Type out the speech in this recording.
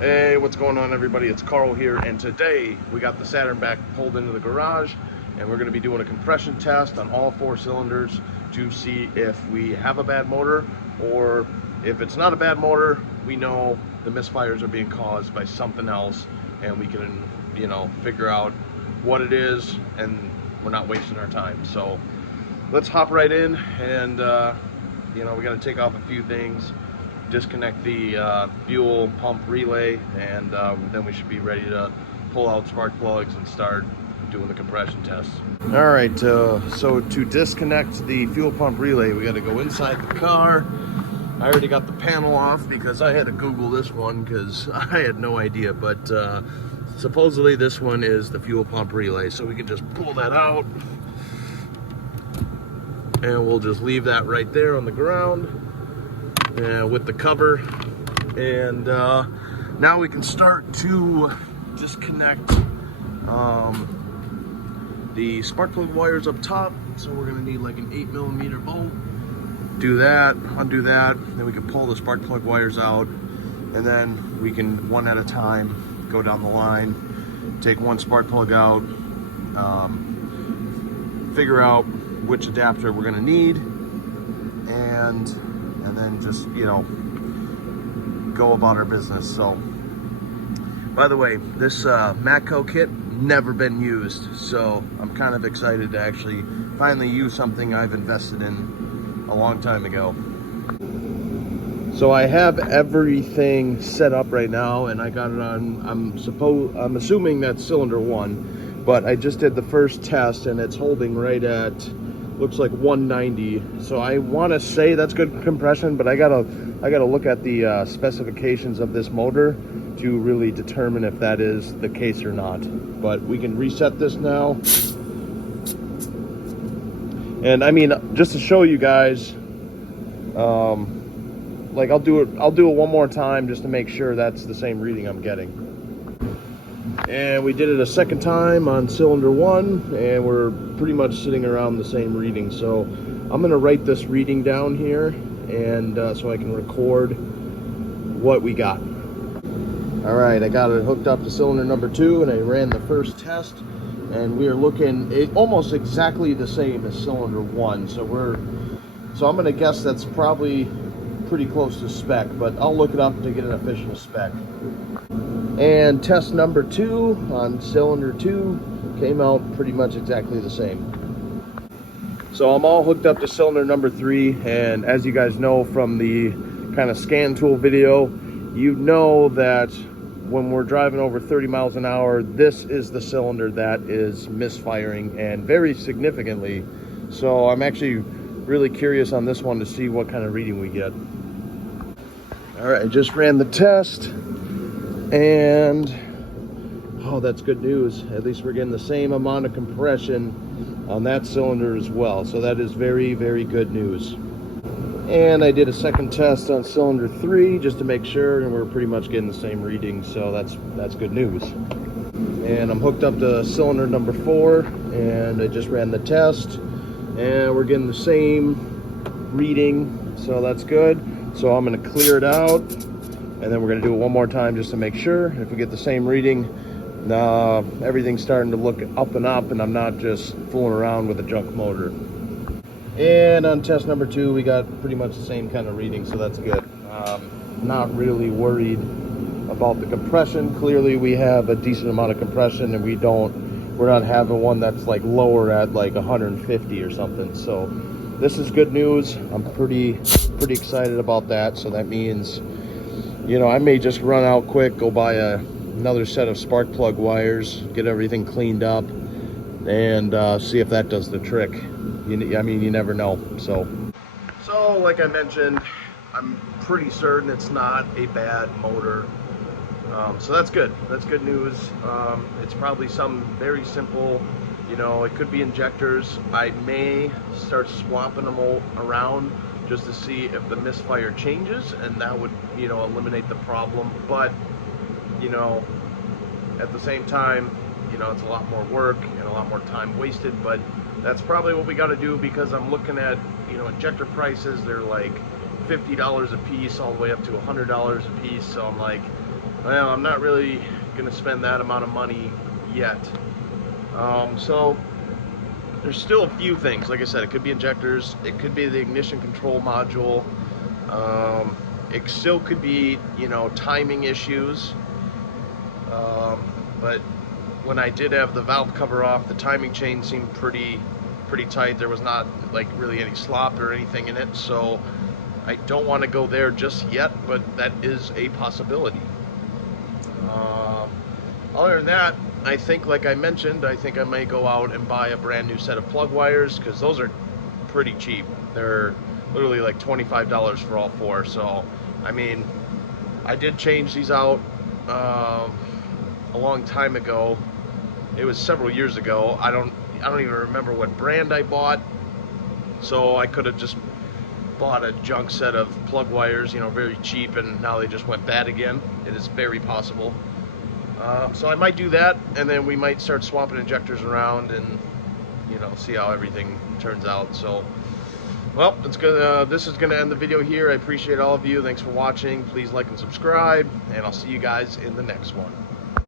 Hey, what's going on, everybody? It's Carl here, and today we got the Saturn back pulled into the garage, and we're going to be doing a compression test on all 4 cylinders to see if we have a bad motor, or if it's not a bad motor, we know the misfires are being caused by something else, and we can, figure out what it is, and we're not wasting our time. So let's hop right in, and we got to take off a few things, disconnect the fuel pump relay, and then we should be ready to pull out spark plugs and start doing the compression tests. All right, so to disconnect the fuel pump relay, we got to go inside the car. I already got the panel off because I had to Google this one because I had no idea, but supposedly this one is the fuel pump relay, so we can just pull that out and we'll just leave that right there on the ground with the cover, and now we can start to disconnect the spark plug wires up top. So we're going to need like an 8mm bolt. Do that, undo that, then we can pull the spark plug wires out, and then we can, one at a time, go down the line, take one spark plug out, figure out which adapter we're going to need, and then just, go about our business. So, by the way, this Matco kit, never been used, so I'm kind of excited to actually finally use something I've invested in a long time ago. So I have everything set up right now, and I got it on, I'm assuming that's cylinder 1, but I just did the first test and it's holding right at, looks like 190. So I want to say that's good compression, but I gotta look at the specifications of this motor to really determine if that is the case or not. But we can reset this now. And I mean, just to show you guys, like I'll do it one more time just to make sure that's the same reading I'm getting. And we did it a second time on cylinder 1, and we're pretty much sitting around the same reading. So I'm gonna write this reading down here, and so I can record what we got. All right, I got it hooked up to cylinder number 2, and I ran the first test, and we are looking almost exactly the same as cylinder 1. So I'm gonna guess that's probably pretty close to spec, but I'll look it up to get an official spec. And test number 2 on cylinder 2 came out pretty much exactly the same. So I'm all hooked up to cylinder number 3, and as you guys know from the kind of scan tool video, you know that when we're driving over 30 miles an hour, this is the cylinder that is misfiring, and very significantly. So I'm actually really curious on this one to see what kind of reading we get. All right, I just ran the test, and oh, that's good news. At least we're getting the same amount of compression on that cylinder as well. So that is very, very good news. And I did a second test on cylinder 3 just to make sure, and we're pretty much getting the same reading, so that's good news. And I'm hooked up to cylinder number 4, and I just ran the test, and we're getting the same reading, so that's good. So I'm going to clear it out, and then we're going to do it one more time just to make sure. If we get the same reading, everything's starting to look up and up, and I'm not just fooling around with a junk motor. And on test number 2, we got pretty much the same kind of reading, so that's good. Not really worried about the compression. Clearly we have a decent amount of compression, and we're not having one that's like lower at like 150 or something. So this is good news. I'm pretty excited about that. So that means, I may just run out quick, go buy another set of spark plug wires, get everything cleaned up, and see if that does the trick. I mean, you never know. So like I mentioned, I'm pretty certain it's not a bad motor. So that's good. That's good news. It's probably some very simple, it could be injectors. I may start swapping them all around just to see if the misfire changes, and that would, eliminate the problem. But, at the same time, it's a lot more work and a lot more time wasted, but that's probably what we got to do, because I'm looking at, injector prices. They're like $50 a piece all the way up to $100 a piece. So I'm like, Well, I'm not really gonna spend that amount of money yet. So there's still a few things. Like I said, it could be injectors, it could be the ignition control module, it still could be, you know, timing issues. But when I did have the valve cover off, the timing chain seemed pretty tight. There was not like really any slop or anything in it, so I don't want to go there just yet, but that is a possibility. Other than that, I think, like I mentioned, I think I may go out and buy a brand new set of plug wires, because those are pretty cheap. They're literally like $25 for all four. So, I mean, I did change these out a long time ago. It was several years ago. I don't even remember what brand I bought. So I could have just bought a junk set of plug wires, you know, very cheap, and now they just went bad again. It is very possible. So I might do that, and then we might start swapping injectors around and, you know, see how everything turns out. So, well, it's good. This is going to end the video here. I appreciate all of you. Thanks for watching. Please like and subscribe, and I'll see you guys in the next one.